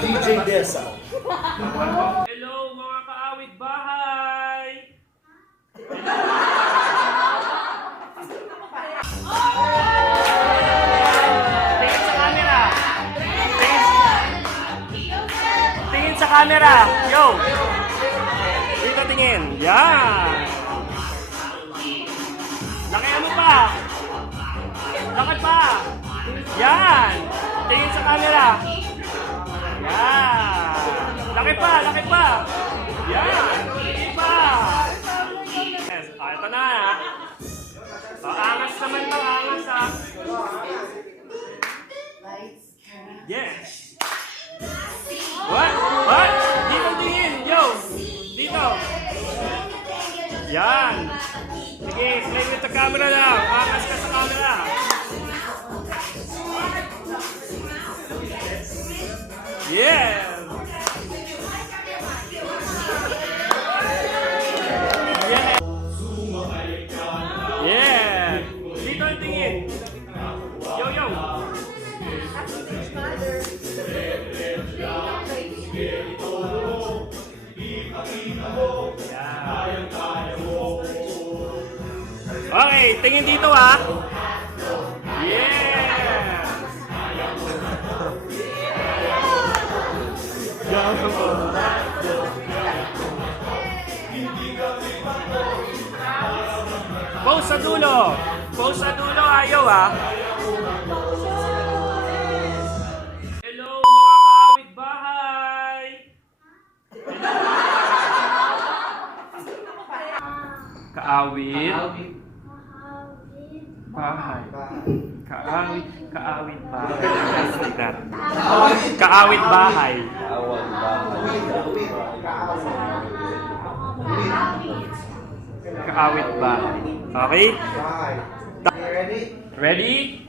DJ Desa. Hello mga kaawit bahay! Tingin sa camera! Tingin sa camera! Yo! Dito tingin! Yan! Lakihan mo pa! Lakad pa! Yan! Tingin sa camera! Yan! Laki pa! Laki pa! Yan! Laki pa! Yes. Ito na ha! Angas naman ito! Angas ha! Yes! What? What? Dito tingin! Yo! Dito! Yan! Sige, play with the camera now! Angas ka sa camera! Yeah! Yeah! Dito ang tingin! Yo, yo! Okay, tingin dito ha! Yeah! Pose sa dulo! Pose sa dulo, ayaw ha! Hello mga kaawit bahay! Kaawit? Bahay. Kaawit bahay. Kaawit bahay. Kaawit bahay. Okay? Ready?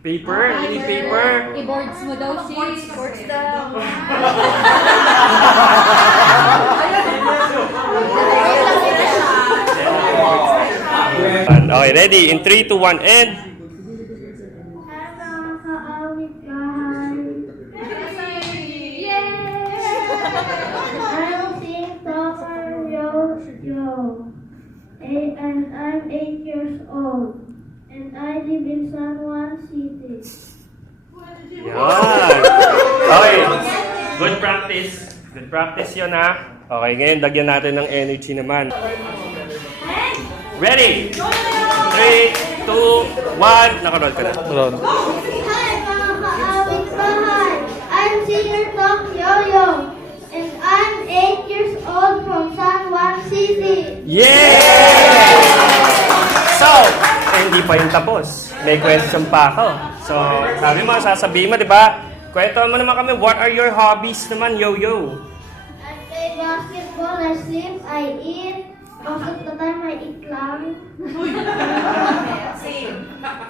Paper? Any paper? Keyboards mo daw, sis. Keyboards daw. Okay, ready? In 3, 2, 1, and... And I'm 8 years old, and I live in San Juan City. Yan! Okay, good practice. Good practice yun ha. Okay, ngayon lagyan natin ng energy naman. Ready? 3, 2, 1, nakaroll ka na. Ron. Hi mga kaawit bahay! I'm Senior Talk Yo-Yo, and I'm 8 years old from San Juan City. Yeah! So, hindi pa yung tapos. May question pa ako. So, sabi mo, sasabihin mo, di ba? Kwento mo naman kami, what are your hobbies naman, Yo-Yo? I play basketball, I sleep, I eat. Most of the time I eat lang.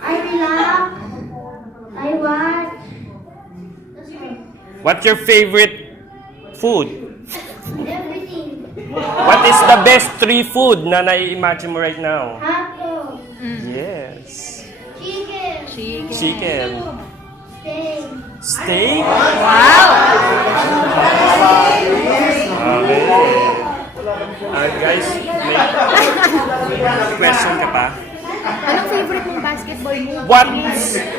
I relax. I watch. That's all. What's your favorite food? Everything. What is the best 3 food na nai-imagine mo right now? Hot dog. Yes. Chicken. Chicken. Steak. Steak? Wow! Okay. Guys, may question ka pa? Anong favorite mong basketball move? What?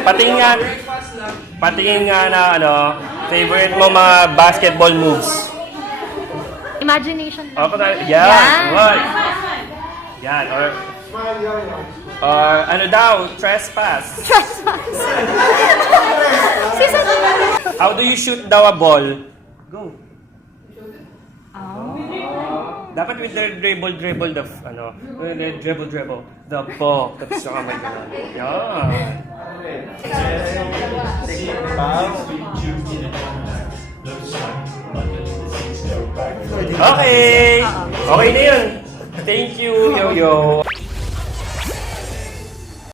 Patingin nga na favorite mo mga basketball moves. Imagination. Yan. Yan. What? Yan. Or ano daw? Trespass. Season How do you shoot daw a ball? Go. Dapat with the dribble the dribble the ball. Tapos yung kamay mo. Yan. Okay. Okay na yun. Thank you, Yo-Yo.